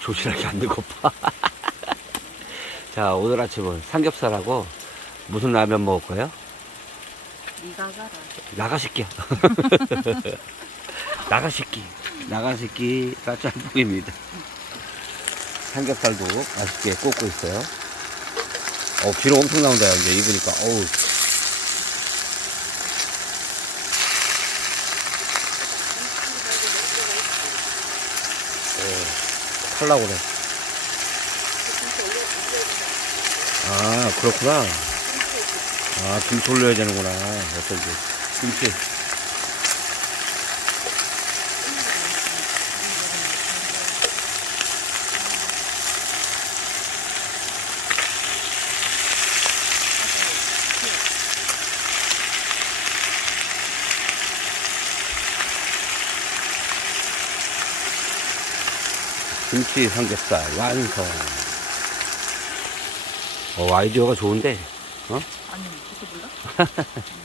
조신하게 안 되고파. 자, 오늘 아침은 삼겹살하고 무슨 라면 먹을 거예요? 네가 가라. 나가시끼. 나가시끼. 나가시끼가 짬뽕입니다. 삼겹살도 맛있게 꽂고 있어요. 어, 비로 엄청 나온다, 이제 입으니까. 어우. 어, 탈라고 그래. 아, 그렇구나. 아, 김치 올려야 되는구나. 어쩐지. 김치. 김치 삼겹살 완성. 어, 아이디어가 좋은데, 어? 아니, 그거 몰라?